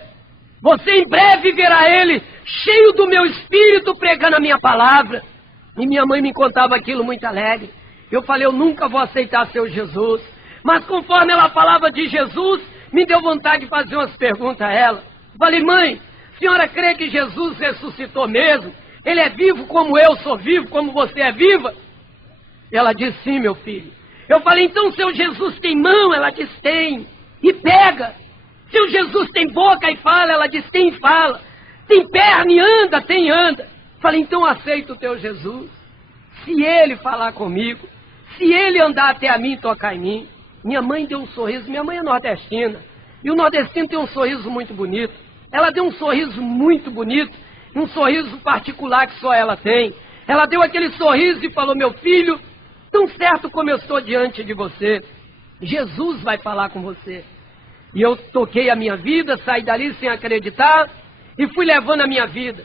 Você em breve verá ele cheio do meu espírito pregando a minha palavra. E minha mãe me contava aquilo muito alegre. Eu falei, eu nunca vou aceitar seu Jesus. Mas conforme ela falava de Jesus, me deu vontade de fazer umas perguntas a ela. Falei, mãe, a senhora crê que Jesus ressuscitou mesmo? Ele é vivo como eu sou vivo, como você é viva? Ela disse, sim, meu filho. Eu falei, então seu Jesus tem mão? Ela disse, tem. E pega. Seu Jesus tem boca e fala? Ela disse, tem e fala. Tem perna e anda? Tem e anda. Falei, então aceita o teu Jesus. Se ele falar comigo, se ele andar até a mim e tocar em mim. Minha mãe deu um sorriso, minha mãe é nordestina. E o nordestino tem um sorriso muito bonito. Ela deu um sorriso muito bonito, um sorriso particular que só ela tem. Ela deu aquele sorriso e falou, meu filho, tão certo como eu estou diante de você, Jesus vai falar com você. E eu toquei a minha vida, saí dali sem acreditar e fui levando a minha vida.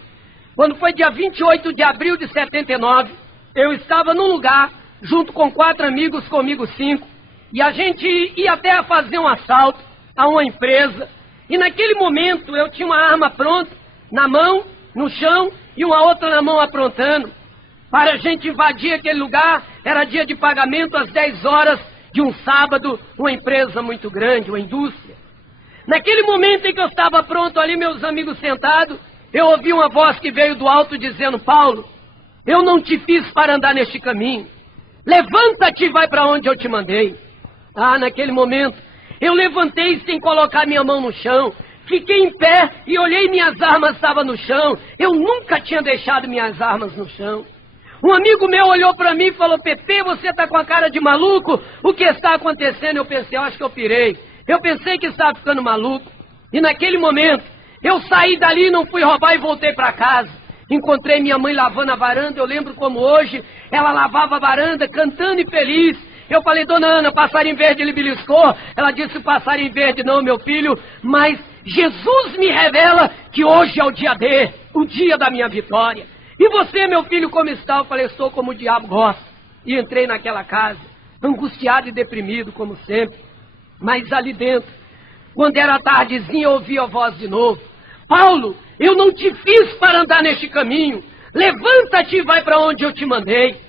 Quando foi dia 28 de abril de 79, eu estava num lugar, junto com 4 amigos, comigo 5, e a gente ia até fazer um assalto a uma empresa. E naquele momento eu tinha uma arma pronta, na mão, no chão, e uma outra na mão aprontando. Para a gente invadir aquele lugar, era dia de pagamento às 10 horas de um sábado, uma empresa muito grande, uma indústria. Naquele momento em que eu estava pronto ali, meus amigos sentados, eu ouvi uma voz que veio do alto dizendo, Paulo, eu não te fiz para andar neste caminho. Levanta-te e vai para onde eu te mandei. Ah, naquele momento, eu levantei sem colocar minha mão no chão. Fiquei em pé e olhei, minhas armas estavam no chão. Eu nunca tinha deixado minhas armas no chão. Um amigo meu olhou para mim e falou, Pepe, você está com a cara de maluco? O que está acontecendo? Eu pensei, eu acho que eu pirei. Eu pensei que estava ficando maluco. E naquele momento, eu saí dali, não fui roubar e voltei para casa. Encontrei minha mãe lavando a varanda, eu lembro como hoje, ela lavava a varanda, cantando e feliz. Eu falei, dona Ana, passarinho verde ele beliscou? Ela disse, passarinho verde não, meu filho, mas Jesus me revela que hoje é o dia D, o dia da minha vitória. E você, meu filho, como está? Eu falei, estou como o diabo gosta. E entrei naquela casa, angustiado e deprimido, como sempre. Mas ali dentro, quando era tardezinha, eu ouvi a voz de novo. Paulo, eu não te fiz para andar neste caminho. Levanta-te e vai para onde eu te mandei.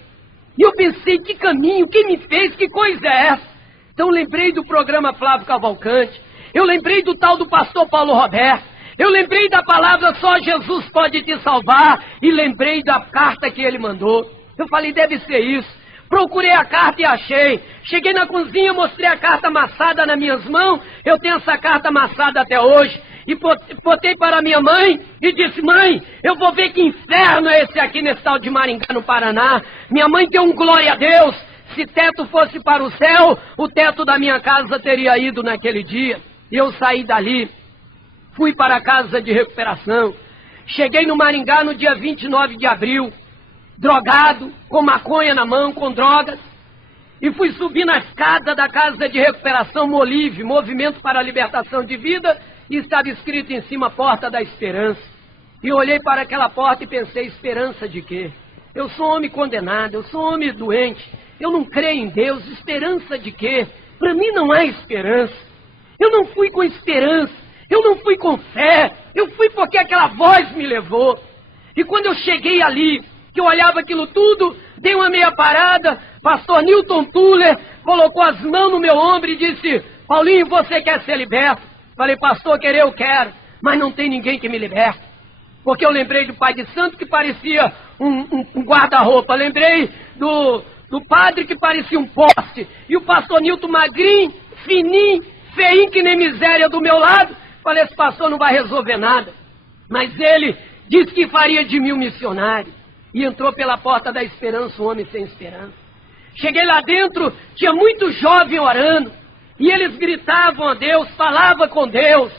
E eu pensei, que caminho, quem me fez, que coisa é essa? Então lembrei do programa Flávio Cavalcante, eu lembrei do tal do pastor Paulo Roberto, eu lembrei da palavra só Jesus pode te salvar, e lembrei da carta que ele mandou. Eu falei, deve ser isso. Procurei a carta e achei. Cheguei na cozinha, mostrei a carta amassada nas minhas mãos, eu tenho essa carta amassada até hoje. e botei para minha mãe e disse: mãe, eu vou ver que inferno é esse aqui nesse tal de Maringá, no Paraná. Minha mãe deu um glória a Deus. Se teto fosse para o céu, o teto da minha casa teria ido naquele dia. E eu saí dali, fui para a casa de recuperação. Cheguei no Maringá no dia 29 de abril, drogado, com maconha na mão, com drogas. E fui subir na escada da casa de recuperação Molive, Movimento para a Libertação de Vida, e estava escrito em cima Porta da Esperança. E olhei para aquela porta e pensei: esperança de quê? Eu sou homem condenado, eu sou homem doente, eu não creio em Deus, esperança de quê? Para mim não há esperança. Eu não fui com esperança, eu não fui com fé, eu fui porque aquela voz me levou. E quando eu cheguei ali, que eu olhava aquilo tudo, dei uma meia parada, pastor Newton Tuller colocou as mãos no meu ombro e disse: Paulinho, você quer ser liberto? Falei: pastor, querer eu quero, mas não tem ninguém que me liberte. Porque eu lembrei do pai de santo que parecia um guarda-roupa, lembrei do padre que parecia um poste, e o pastor Newton magrinho, fininho, feinho que nem miséria do meu lado. Falei: esse pastor não vai resolver nada. Mas ele disse que faria de mim um missionário. E entrou pela porta da esperança, um homem sem esperança. Cheguei lá dentro, tinha muito jovem orando, e eles gritavam a Deus, falavam com Deus,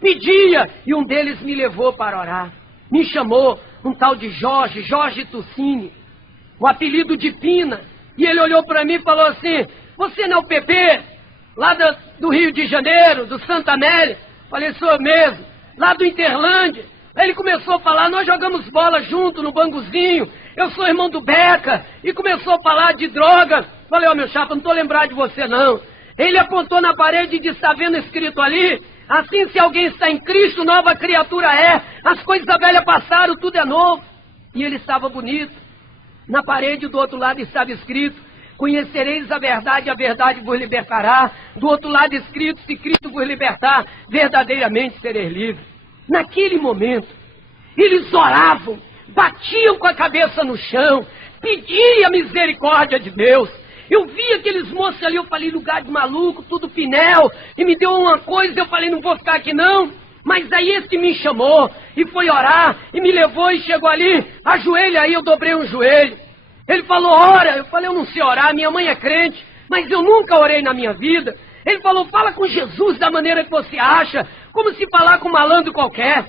pedia, e um deles me levou para orar. Me chamou, um tal de Jorge Tucini, o apelido de Pina, e ele olhou para mim e falou assim: você não é o PP, lá do Rio de Janeiro, do Santa Amélia? Falei: sou mesmo. Lá do Interlândia? Aí ele começou a falar: nós jogamos bola junto no Banguzinho, eu sou irmão do Beca, e começou a falar de droga. Falei: ó, meu chapa, não estou lembrado de você não. Ele apontou na parede e disse: está vendo escrito ali? Assim, se alguém está em Cristo, nova criatura é, as coisas da velha passaram, tudo é novo. E ele estava bonito. Na parede do outro lado estava escrito: conhecereis a verdade vos libertará. Do outro lado escrito: se Cristo vos libertar, verdadeiramente sereis livres. Naquele momento, eles oravam, batiam com a cabeça no chão, pediam a misericórdia de Deus. Eu vi aqueles moços ali, eu falei: lugar de maluco, tudo pinel, e me deu uma coisa, eu falei: não vou ficar aqui não. Mas aí esse me chamou, e foi orar, e me levou e chegou ali: ajoelha aí. Eu dobrei um joelho. Ele falou: ora. Eu falei: eu não sei orar, minha mãe é crente, mas eu nunca orei na minha vida. Ele falou: fala com Jesus da maneira que você acha, como se falar com um malandro qualquer.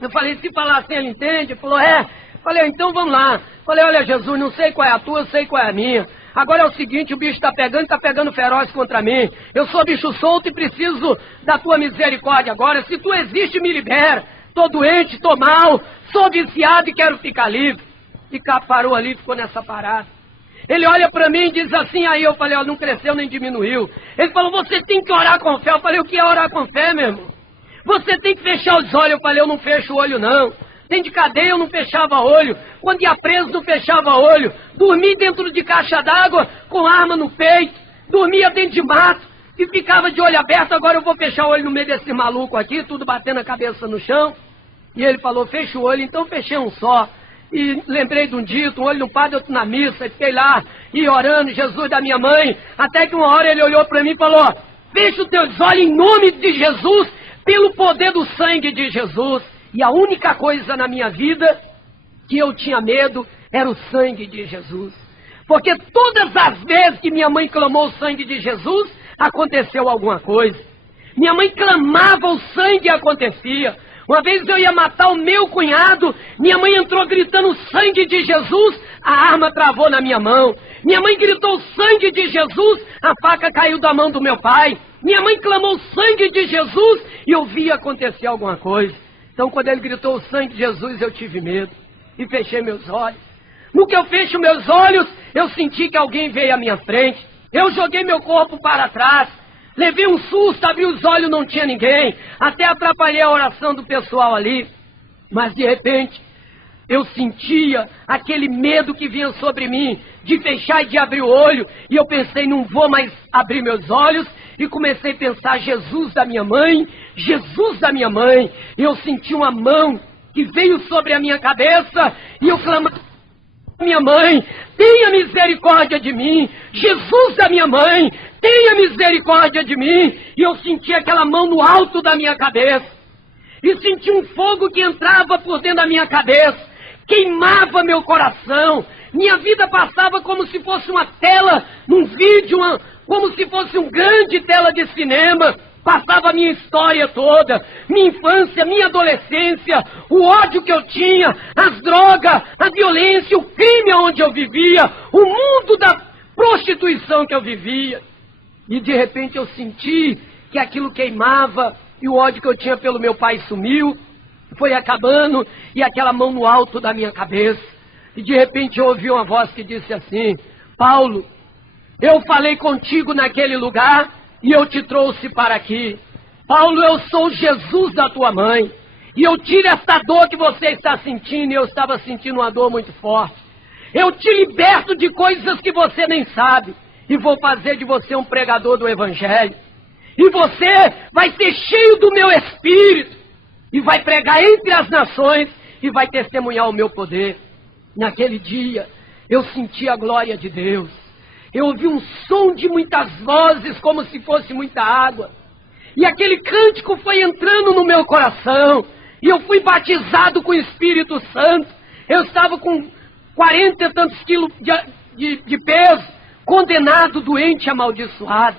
Eu falei: se falar assim ele entende? Ele falou: é. Eu falei: então vamos lá. Eu falei: olha, Jesus, não sei qual é a tua, eu sei qual é a minha. Agora é o seguinte, o bicho está pegando feroz contra mim. Eu sou bicho solto e preciso da tua misericórdia agora. Se tu existe, me libera. Estou doente, estou mal, sou viciado e quero ficar livre. E parou ali, ficou nessa parada. Ele olha para mim e diz assim, aí eu falei: ó, não cresceu nem diminuiu. Ele falou: você tem que orar com fé. Eu falei: o que é orar com fé, meu irmão? Você tem que fechar os olhos. Eu falei: eu não fecho o olho não. Tem de cadeia, eu não fechava olho. Quando ia preso, não fechava olho. Dormia dentro de caixa d'água, com arma no peito. Dormia dentro de mato e ficava de olho aberto. Agora eu vou fechar o olho no meio desse maluco aqui, tudo batendo a cabeça no chão. E ele falou: fecha o olho. Então fechei um só. E lembrei de um dito: um olho no padre, outro na missa. E fiquei lá, e orando, Jesus da minha mãe. Até que uma hora ele olhou para mim e falou: fecha os teus olhos em nome de Jesus, pelo poder do sangue de Jesus. E a única coisa na minha vida que eu tinha medo era o sangue de Jesus. Porque todas as vezes que minha mãe clamou o sangue de Jesus, aconteceu alguma coisa. Minha mãe clamava o sangue e acontecia. Uma vez eu ia matar o meu cunhado, minha mãe entrou gritando o sangue de Jesus, a arma travou na minha mão. Minha mãe gritou o sangue de Jesus, a faca caiu da mão do meu pai. Minha mãe clamou o sangue de Jesus e eu vi acontecer alguma coisa. Então quando ele gritou o sangue de Jesus, eu tive medo e fechei meus olhos. No que eu fecho meus olhos, eu senti que alguém veio à minha frente. Eu joguei meu corpo para trás, levei um susto, abri os olhos, não tinha ninguém. Até atrapalhei a oração do pessoal ali. Mas de repente, eu sentia aquele medo que vinha sobre mim, de fechar e de abrir o olho. E eu pensei: não vou mais abrir meus olhos. E comecei a pensar: Jesus da minha mãe, Jesus da minha mãe. E eu senti uma mão que veio sobre a minha cabeça, e eu clamava: minha mãe, tenha misericórdia de mim. Jesus da minha mãe, tenha misericórdia de mim. E eu senti aquela mão no alto da minha cabeça. e senti um fogo que entrava por dentro da minha cabeça, queimava meu coração. Minha vida passava como se fosse uma tela num vídeo, como se fosse uma grande tela de cinema. Passava a minha história toda, minha infância, minha adolescência, o ódio que eu tinha, as drogas, a violência, o crime onde eu vivia, o mundo da prostituição que eu vivia. E de repente eu senti que aquilo queimava e o ódio que eu tinha pelo meu pai sumiu, foi acabando, e aquela mão no alto da minha cabeça. E de repente eu ouvi uma voz que disse assim: Paulo, eu falei contigo naquele lugar e eu te trouxe para aqui. Paulo, eu sou Jesus da tua mãe. E eu tiro essa dor que você está sentindo, e eu estava sentindo uma dor muito forte. Eu te liberto de coisas que você nem sabe. E vou fazer de você um pregador do Evangelho. E você vai ser cheio do meu Espírito. E vai pregar entre as nações. E vai testemunhar o meu poder. Naquele dia, eu senti a glória de Deus. Eu ouvi um som de muitas vozes, como se fosse muita água. E aquele cântico foi entrando no meu coração. E eu fui batizado com o Espírito Santo. Eu estava com 40 e tantos quilos de peso, condenado, doente, amaldiçoado.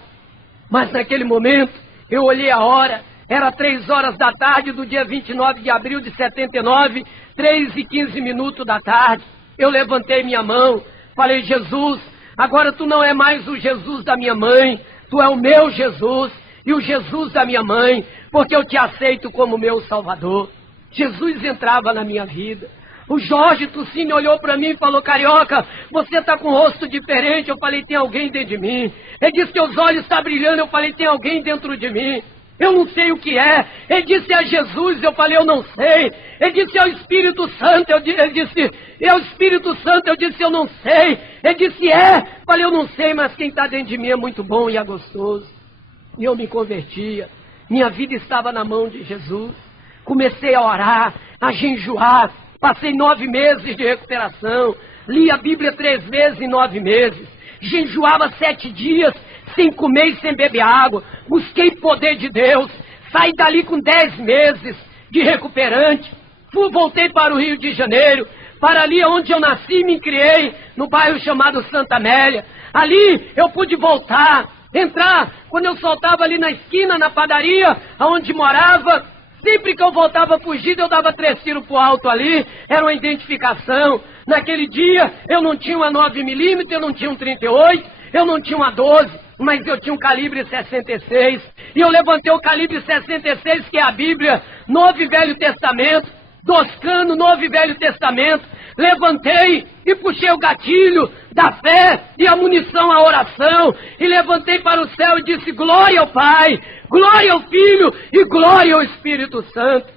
Mas naquele momento, eu olhei a hora. Era 3 horas da tarde do dia 29 de abril de 79, 3h15 da tarde. Eu levantei minha mão, falei: Jesus, agora tu não é mais o Jesus da minha mãe, tu é o meu Jesus e o Jesus da minha mãe, porque eu te aceito como meu Salvador. Jesus entrava na minha vida. O Jorge Tucini olhou para mim e falou: Carioca, você está com um rosto diferente. Eu falei: tem alguém dentro de mim. Ele disse que os olhos estão brilhando. Eu falei: tem alguém dentro de mim. Eu não sei o que é. Ele disse: é Jesus. Eu falei: eu não sei. Ele disse: é o Espírito Santo. Ele disse: é o Espírito Santo. Eu disse: eu não sei. Ele disse: é. Eu falei: eu não sei, mas quem está dentro de mim é muito bom e é gostoso. E eu me convertia. Minha vida estava na mão de Jesus. Comecei a orar, a jejuar. Passei 9 meses de recuperação. Li a Bíblia 3 vezes em 9 meses. Jejuava 7 dias, sem comer e sem beber água. Busquei poder de Deus. Saí dali com 10 meses de recuperante. Voltei para o Rio de Janeiro, para ali onde eu nasci e me criei, no bairro chamado Santa Amélia. Ali eu pude voltar, entrar. Quando eu soltava ali na esquina, na padaria, onde morava, sempre que eu voltava fugido, eu dava 3 tiros pro alto ali. Era uma identificação. Naquele dia, eu não tinha uma 9mm, eu não tinha um 38, eu não tinha uma 12, mas eu tinha um calibre 66. E eu levantei o calibre 66, que é a Bíblia, Novo e Velho Testamento, 2 canos, Novo e Velho Testamento. Levantei e puxei o gatilho da fé e a munição à oração. E levantei para o céu e disse: glória ao Pai, glória ao Filho e glória ao Espírito Santo.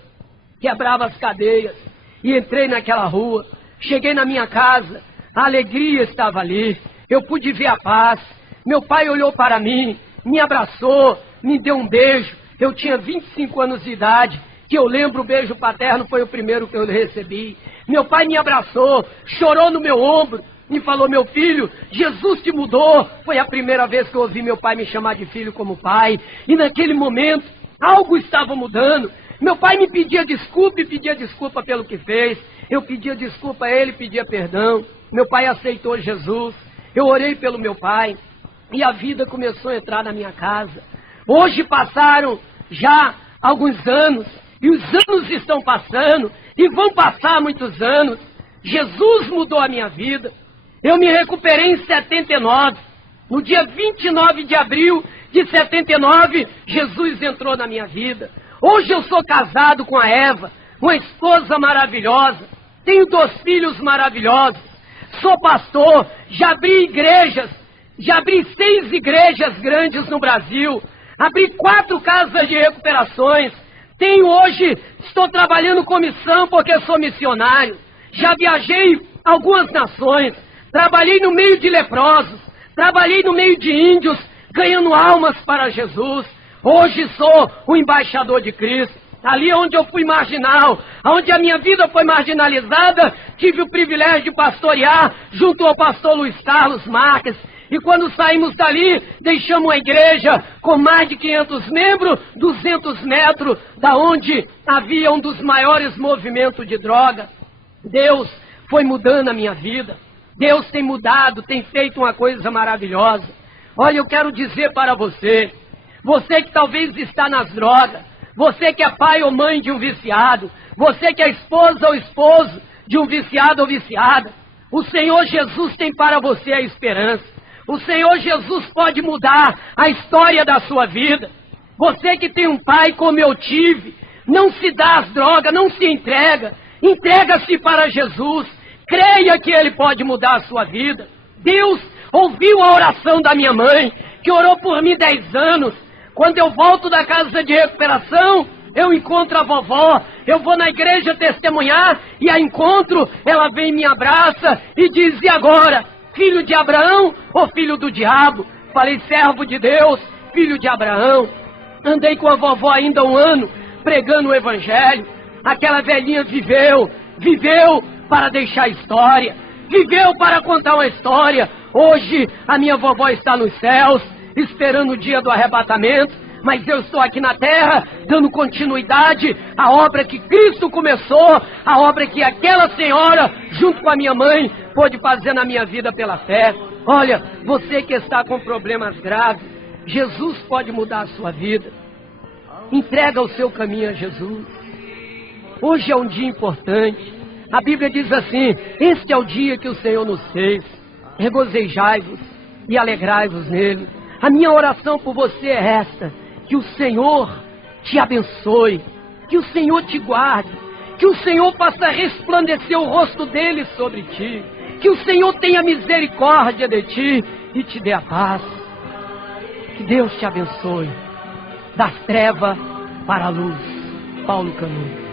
Quebrava as cadeias e entrei naquela rua. Cheguei na minha casa, a alegria estava ali. Eu pude ver a paz. Meu pai olhou para mim, me abraçou, me deu um beijo. Eu tinha 25 anos de idade, que eu lembro, o beijo paterno foi o primeiro que eu recebi. Meu pai me abraçou, chorou no meu ombro, me falou: meu filho, Jesus te mudou. Foi a primeira vez que eu ouvi meu pai me chamar de filho como pai. E naquele momento, algo estava mudando. Meu pai me pedia desculpa pelo que fez. Eu pedia desculpa a ele, pedia perdão. Meu pai aceitou Jesus. Eu orei pelo meu pai e a vida começou a entrar na minha casa. Hoje passaram já alguns anos e os anos estão passando e vão passar muitos anos. Jesus mudou a minha vida. Eu me recuperei em 79. No dia 29 de abril de 79, Jesus entrou na minha vida. Hoje eu sou casado com a Eva, uma esposa maravilhosa. Tenho 2 filhos maravilhosos. Sou pastor, já abri igrejas, já abri 6 igrejas grandes no Brasil. Abri 4 casas de recuperações. Tenho hoje, estou trabalhando com missão porque sou missionário. Já viajei algumas nações. Trabalhei no meio de leprosos. Trabalhei no meio de índios, ganhando almas para Jesus. Hoje sou o embaixador de Cristo. Ali onde eu fui marginal, onde a minha vida foi marginalizada, tive o privilégio de pastorear junto ao pastor Luiz Carlos Marques. E quando saímos dali, deixamos a igreja com mais de 500 membros, 200 metros da onde havia um dos maiores movimentos de droga. Deus foi mudando a minha vida. Deus tem mudado, tem feito uma coisa maravilhosa. Olha, eu quero dizer para você, você que talvez está nas drogas, você que é pai ou mãe de um viciado, você que é esposa ou esposo de um viciado ou viciada, o Senhor Jesus tem para você a esperança. O Senhor Jesus pode mudar a história da sua vida. Você que tem um pai como eu tive, não se dá às drogas, não se entrega. Entrega-se para Jesus. Creia que Ele pode mudar a sua vida. Deus ouviu a oração da minha mãe, que orou por mim 10 anos. Quando eu volto da casa de recuperação, eu encontro a vovó, eu vou na igreja testemunhar e a encontro, ela vem e me abraça e diz: e agora? Filho de Abraão ou filho do diabo? Falei: servo de Deus, filho de Abraão. Andei com a vovó ainda 1 ano, pregando o evangelho. Aquela velhinha viveu para deixar história, viveu para contar uma história. Hoje a minha vovó está nos céus, esperando o dia do arrebatamento, mas eu estou aqui na terra, dando continuidade à obra que Cristo começou, a obra que aquela senhora, junto com a minha mãe, pôde fazer na minha vida pela fé. Olha, você que está com problemas graves, Jesus pode mudar a sua vida. Entrega o seu caminho a Jesus. Hoje é um dia importante. A Bíblia diz assim: este é o dia que o Senhor nos fez. Regozijai-vos e alegrai-vos nele. A minha oração por você é esta: que o Senhor te abençoe, que o Senhor te guarde, que o Senhor faça resplandecer o rosto dele sobre ti, que o Senhor tenha misericórdia de ti e te dê a paz. Que Deus te abençoe. Das trevas para a luz. Paulo Canuto.